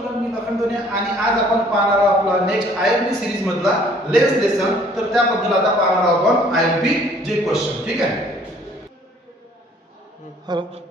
Student, मी लखनटोने आणि आज आपण पाहणार आहोत आपला नेक्स्ट आयएमपी सिरीज मधला लेस लेसन. तर त्याबद्दल आता पाहणार आहोत आपण आयएमपी जे क्वेश्चन. ठीक आहे.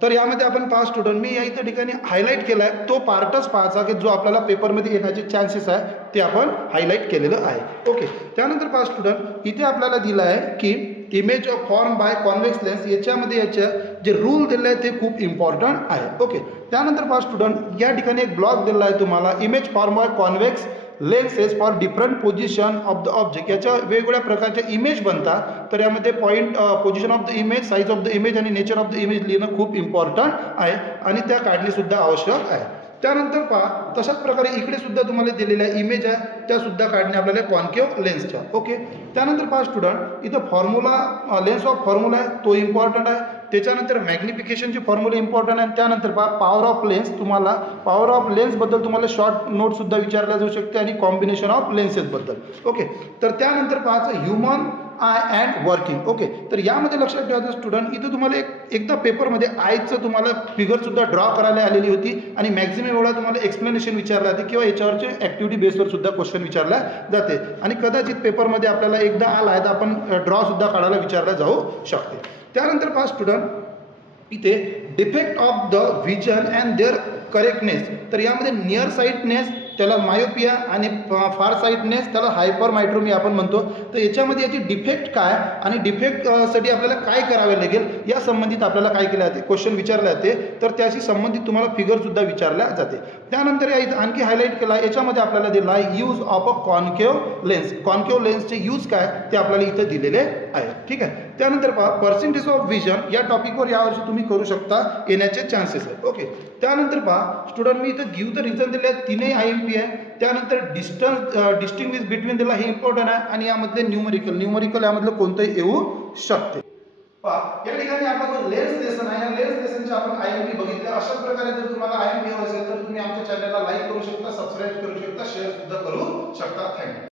तर यामध्ये आपण पहा स्टुडंट, मी या इथे ठिकाणी हायलाइट केलाय तो पार्टच पाहायचा की जो आपल्याला पेपरमध्ये येण्याचे चान्सेस आहे ते आपण हायलाइट केलेलं आहे. ओके. त्यानंतर पहा स्टुडंट, इथे आपल्याला दिलं आहे की image of form by convex lens, याच्यामध्ये याच्या जे रूल दिले आहे ते खूप इम्पॉर्टंट आहे. ओके. त्यानंतर पहा स्टुडंट, या ठिकाणी एक ब्लॉक दिला आहे तुम्हाला, image form by convex lenses for different position of the object. याच्या वेगवेगळ्या प्रकारचे इमेज बनतात. तर यामध्ये point, position of the image, size of the image आणि नेचर ऑफ द इमेज लिहिणं खूप इम्पॉर्टंट आहे आणि त्या काढणीसुद्धा आवश्यक आहे. त्यानंतर पहा, तशाच प्रकारे इकडे सुद्धा तुम्हाला दिलेल्या इमेज आहे त्या सुद्धा काढणे आपल्याला कॉन्केव्ह लेन्सच्या. ओके. त्यानंतर पहा स्टुडंट, इथं फॉर्म्युला, लेन्स ऑफ फॉर्म्युला आहे तो इम्पॉर्टंट आहे. त्याच्यानंतर मॅग्निफिकेशनचे फॉर्म्युले इम्पॉर्टंट आहे. त्यानंतर पहा पॉवर ऑफ लेन्स, तुम्हाला पॉवर ऑफ लेन्सबद्दल तुम्हाला शॉर्ट नोटसुद्धा विचारल्या जाऊ शकते आणि कॉम्बिनेशन ऑफ लेन्सेसबद्दल. ओके. तर त्यानंतर पाहायचं human I and working. Okay. तर यामध्ये लक्षात ठेवायचं स्टुडंट, इथं तुम्हाला एकदा पेपरमध्ये आयचं तुम्हाला फिगरसुद्धा ड्रॉ करायला आलेली होती आणि मॅक्झिमम वेळा तुम्हाला एक्सप्लेनेशन विचारलं जाते किंवा याच्यावरचे ॲक्टिव्हिटी बेसवर सुद्धा क्वेश्चन विचारला जाते आणि कदाचित पेपरमध्ये आपल्याला एकदा आला आहे तर आपण ड्रॉसुद्धा काढायला विचारला जाऊ शकते. त्यानंतर पहा स्टुडंट, इथे defect of the vision and their correctness. तर यामध्ये नियर साईटनेस त्याला मायोपिया आणि फार साईटनेस त्याला हायपरमायट्रोमी आपण म्हणतो. तर याच्यामध्ये याची डिफेक्ट काय आणि डिफेक्टसाठी आपल्याला काय करावे लागेल या संबंधित आपल्याला काय केलं जाते, क्वेश्चन विचारले जाते. तर त्याशी संबंधित तुम्हाला फिगरसुद्धा विचारल्या जाते. त्यानंतर या आणखी हायलाईट केला, याच्यामध्ये आपल्याला दिला आहे use of a concave lens. Concave लेन्सचे यूज काय ते आपल्याला इथं दिलेले आहे. ठीक आहे. त्यानंतर पहा पर्सेंटेज ऑफ व्हिजन, या टॉपिकवर यावर्षी तुम्ही करू शकता, येण्याचे चान्सेस आहे. ओके. त्यानंतर पहा स्टुडंट, मी इथं गिव्ह द रिझन दिले आहेत, तीनही आयएमपी आहे. त्यानंतर डिस्टिंग्विश बिटवीन दिला, हे इम्पॉर्टंट आहे आणि यामध्ये न्यूमरिकल यामधलं कोणतंही येऊ शकते. पहा या ठिकाणी आपला जो लेन्स लेसन आहे, या लेन्स लेसनचे आपण आयएमपी बघितले. अशा प्रकारे जर तुम्हाला आयएमपी हवं असेल तर तुम्ही आमच्या चॅनलला लाईक करू शकता, सबस्क्राईब करू शकता, शेअर सुद्धा करू शकता. थँक्यू.